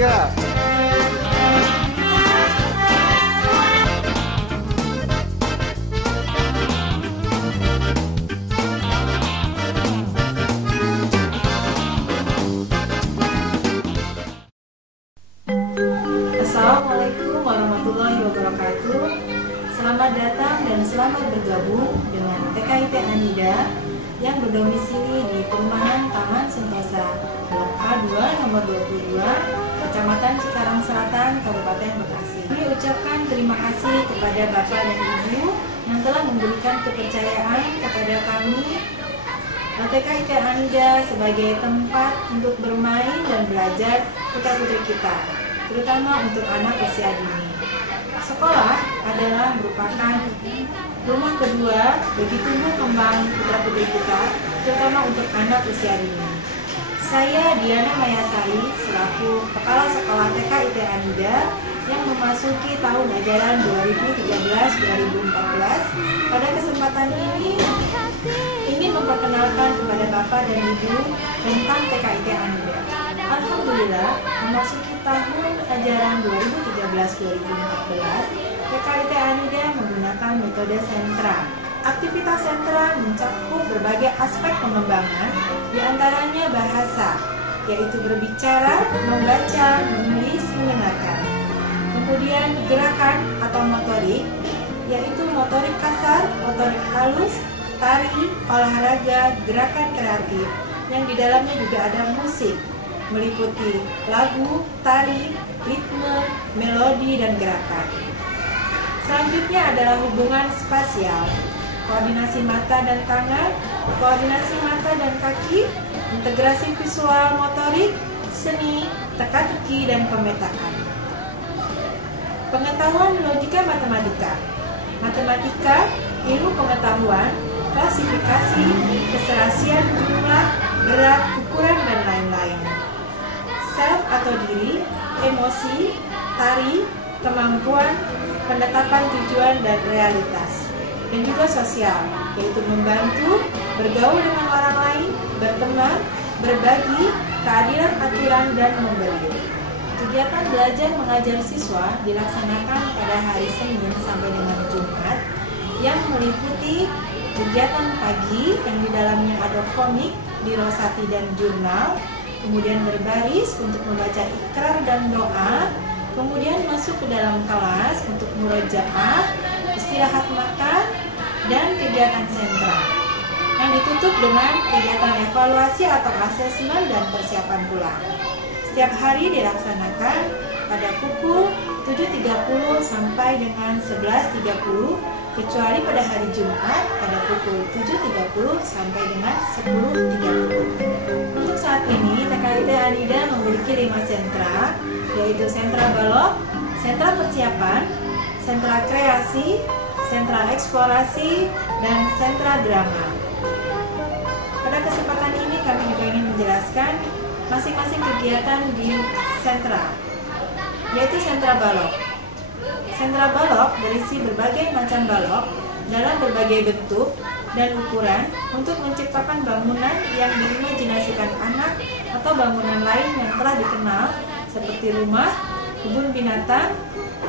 3. Assalamualaikum warahmatullahi wabarakatuh. Selamat datang dan selamat bergabung dengan TKIT Anida yang berdomisili di Perumahan Taman Sentosa, Blok A2 nomor 22, Kecamatan Cikarang Selatan, Kabupaten Bekasi. Kami ucapkan terima kasih kepada Bapak dan Ibu yang telah memberikan kepercayaan kepada kami TKIT Anida sebagai tempat untuk bermain dan belajar putra-putri kita, terutama untuk anak usia dini. Sekolah adalah merupakan rumah kedua bagi tumbuh kembang putra-putri kita, terutama untuk anak usia dini. Saya Diana Mayasari selaku Kepala Sekolah TKIT Anida yang memasuki tahun ajaran 2013-2014. Pada kesempatan ini ingin memperkenalkan kepada Bapak dan Ibu tentang TKIT Anida. Alhamdulillah, memasuki tahun ajaran 2013-2014, TKIT Anida menggunakan metode sentra. Aktivitas sentra mencakup berbagai aspek pengembangan, diantaranya bahasa, yaitu berbicara, membaca, menulis, mendengarkan. Kemudian gerakan atau motorik, yaitu motorik kasar, motorik halus, tari, olahraga, gerakan kreatif, yang di dalamnya juga ada musik, meliputi lagu, tari, ritme, melodi, dan gerakan. Selanjutnya adalah hubungan spasial, koordinasi mata dan tangan, koordinasi mata dan kaki, integrasi visual motorik, seni, teka-teki, dan pemetaan. Pengetahuan logika matematika. Matematika, ilmu pengetahuan, klasifikasi, keserasian jumlah, berat, ukuran, dan lain-lain. Self atau diri, emosi, tari, kemampuan, penetapan tujuan dan realitas. Dan juga sosial, yaitu membantu, bergaul dengan orang lain, berteman, berbagi, keadilan aturan, dan memberi. Kegiatan belajar mengajar siswa dilaksanakan pada hari Senin sampai dengan Jumat yang meliputi kegiatan pagi yang di dalamnya ada komik, dirosati, dan jurnal, kemudian berbaris untuk membaca ikrar dan doa, kemudian masuk ke dalam kelas untuk murojaah, istirahat makan, dan kegiatan sentra yang ditutup dengan kegiatan evaluasi atau asesmen dan persiapan pulang. Setiap hari dilaksanakan pada pukul 7.30 sampai dengan 11.30, kecuali pada hari Jumat pada pukul 7.30 sampai dengan 10.30. Untuk saat ini, TKIT Anida memiliki 5 sentra, yaitu sentra balok, sentra persiapan, sentra kreasi, sentra eksplorasi, dan sentra drama. Pada kesempatan ini kami juga ingin menjelaskan masing-masing kegiatan di sentra, yaitu sentra balok. Sentra balok berisi berbagai macam balok dalam berbagai bentuk dan ukuran untuk menciptakan bangunan yang diimajinasikan anak atau bangunan lain yang telah dikenal seperti rumah, kebun binatang,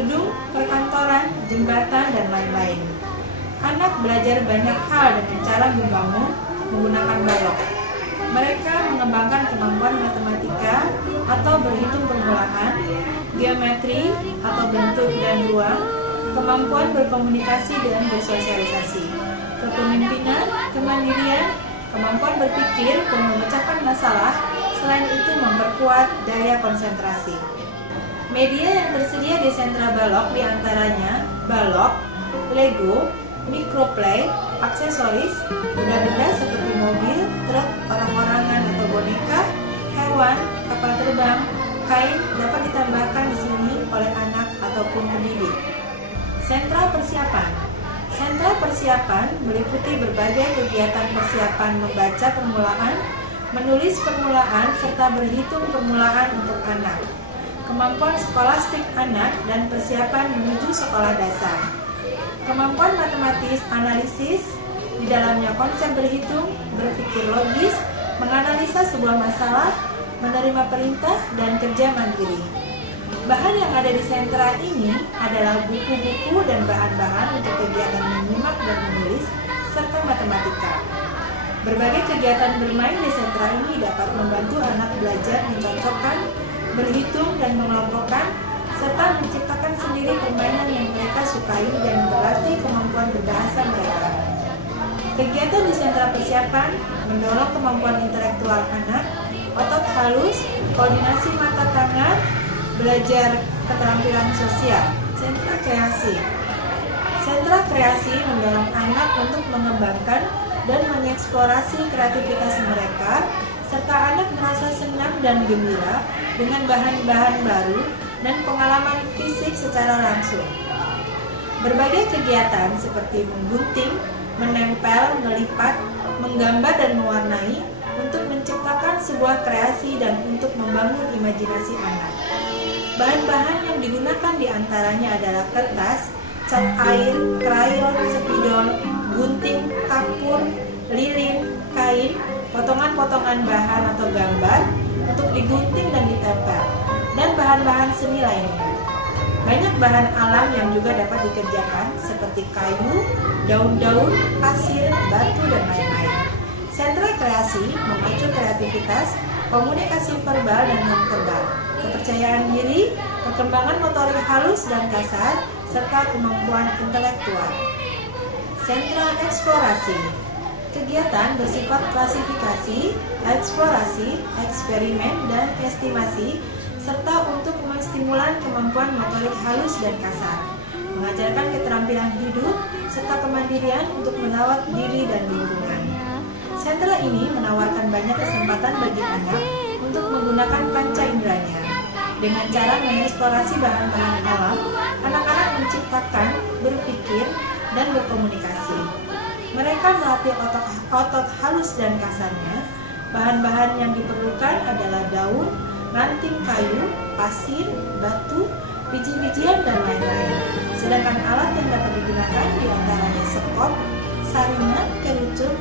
gedung, perkantoran, jembatan, dan lain-lain. Anak belajar banyak hal dengan cara membangun menggunakan balok. Mereka mengembangkan kemampuan matematika atau berhitung permulaan, geometri atau bentuk dan ruang, kemampuan berkomunikasi dan bersosialisasi, kepemimpinan, kemandirian, kemampuan berpikir dan memecahkan masalah, selain itu memperkuat daya konsentrasi. Media yang tersedia di sentra balok diantaranya balok, Lego, microplay, aksesoris, benda-benda seperti mobil, truk, orang-orangan atau boneka, hewan, kapal terbang, kain dapat ditambahkan di sini oleh anak ataupun pendidik. Sentra persiapan. Sentra persiapan meliputi berbagai kegiatan persiapan membaca permulaan, menulis permulaan, serta berhitung permulaan untuk anak. Kemampuan skolastik anak dan persiapan menuju sekolah dasar. Kemampuan matematis analisis, di dalamnya konsep berhitung, berpikir logis, menganalisa sebuah masalah, menerima perintah, dan kerja mandiri. Bahan yang ada di sentra ini adalah buku-buku dan bahan-bahan untuk kegiatan menyimak dan menulis, serta matematika. Berbagai kegiatan bermain di sentra ini dapat membantu anak belajar mencocokkan, berhitung dan mengelompokkan, serta menciptakan sendiri permainan yang mereka sukai dan berlatih kemampuan berbahasa mereka. Kegiatan di sentra persiapan mendorong kemampuan intelektual anak, otot halus, koordinasi mata tangan, belajar keterampilan sosial. Sentra kreasi. Sentra kreasi mendorong anak untuk mengembangkan dan mengeksplorasi kreativitas mereka, serta anak merasa senang dan gembira dengan bahan-bahan baru dan pengalaman fisik secara langsung. Berbagai kegiatan seperti menggunting, menempel, melipat, menggambar dan mewarnai untuk menciptakan sebuah kreasi dan untuk membangun imajinasi anak. Bahan-bahan yang digunakan diantaranya adalah kertas, cat air, krayon, spidol, gunting, kapur, lilin, kain, potongan-potongan bahan atau gambar untuk digunting dan ditempel, dan bahan-bahan seni lainnya. Banyak bahan alam yang juga dapat dikerjakan seperti kayu, daun-daun, pasir, batu, dan lain-lain. Sentra kreasi memacu kreativitas, komunikasi verbal dan non-verbal, kepercayaan diri, perkembangan motorik halus dan kasar, serta kemampuan intelektual. Sentra eksplorasi. Kegiatan bersifat klasifikasi, eksplorasi, eksperimen, dan estimasi, serta untuk menstimulan kemampuan motorik halus dan kasar, mengajarkan keterampilan hidup, serta kemandirian untuk merawat diri dan lingkungan. Sentra ini menawarkan banyak kesempatan bagi anak untuk menggunakan panca inderanya. Dengan cara mengeksplorasi bahan-bahan alam, anak-anak menciptakan, berpikir, dan berkomunikasi. Mereka melatih otot halus dan kasarnya. Bahan-bahan yang diperlukan adalah daun, ranting kayu, pasir, batu, biji-bijian, dan lain-lain. Sedangkan alat yang dapat digunakan diantaranya sekop, saringan, kerucut,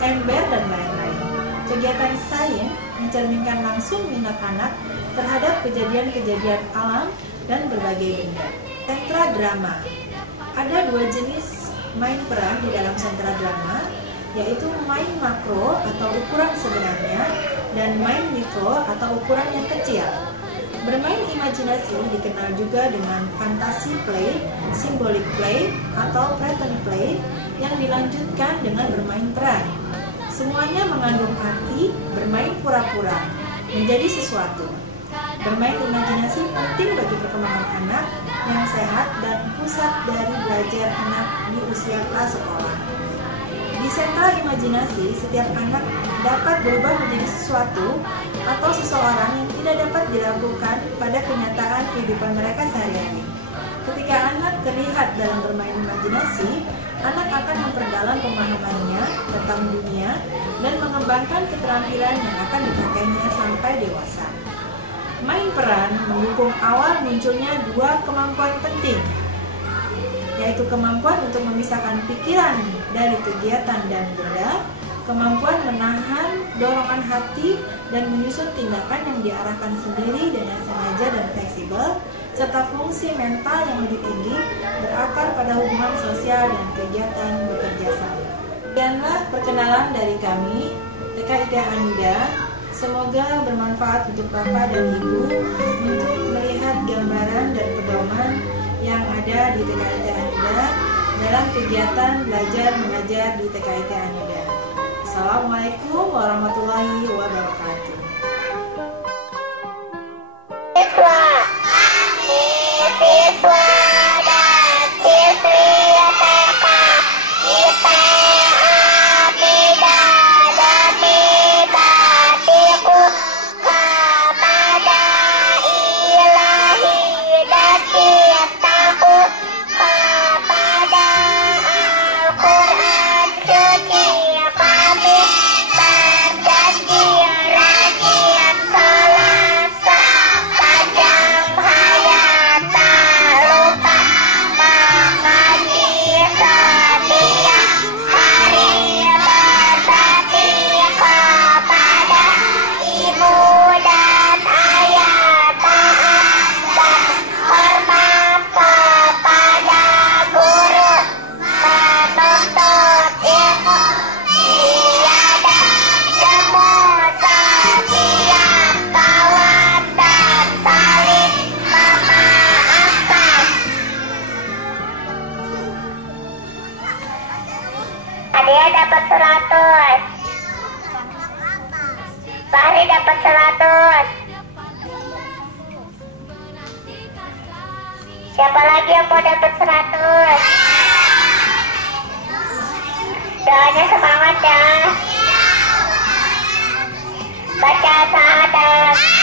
ember, dan lain-lain. Kegiatan sains mencerminkan langsung minat anak terhadap kejadian-kejadian alam dan berbagai benda. Sentra drama. Ada dua jenis main peran di dalam sentra drama, yaitu main makro atau ukuran sebenarnya dan main mikro atau ukuran yang kecil. Bermain imajinasi dikenal juga dengan fantasy play, symbolic play, atau pretend play yang dilanjutkan dengan bermain peran. Semuanya mengandung arti bermain pura-pura, menjadi sesuatu. Bermain imajinasi penting bagi perkembangan anak yang sehat dan pusat dari belajar anak di usia prasekolah. Di sentra imajinasi, setiap anak dapat berubah menjadi sesuatu atau seseorang yang tidak dapat dilakukan pada kenyataan kehidupan mereka sehari-hari. Ketika anak terlihat dalam bermain imajinasi, anak akan memperdalam pemahamannya tentang dunia dan mengembangkan keterampilan yang akan dipakainya sampai dewasa. Main peran mendukung awal munculnya dua kemampuan penting, yaitu kemampuan untuk memisahkan pikiran dari kegiatan dan benda, kemampuan menahan dorongan hati dan menyusun tindakan yang diarahkan sendiri dengan sengaja dan fleksibel, serta fungsi mental yang lebih tinggi berakar pada hubungan sosial dan kegiatan bekerja sama. Sekianlah perkenalan dari kami, TKIT Anida. Semoga bermanfaat untuk Bapak dan Ibu untuk melihat gambaran dan pedoman yang ada di TKIT Anida dalam kegiatan belajar mengajar di TKIT Anida. Assalamualaikum warahmatullahi wabarakatuh. Siswa dan siswi TK IPA Siapa lagi yang mau dapat 100? Doanya semangat ya. Baca syahadat.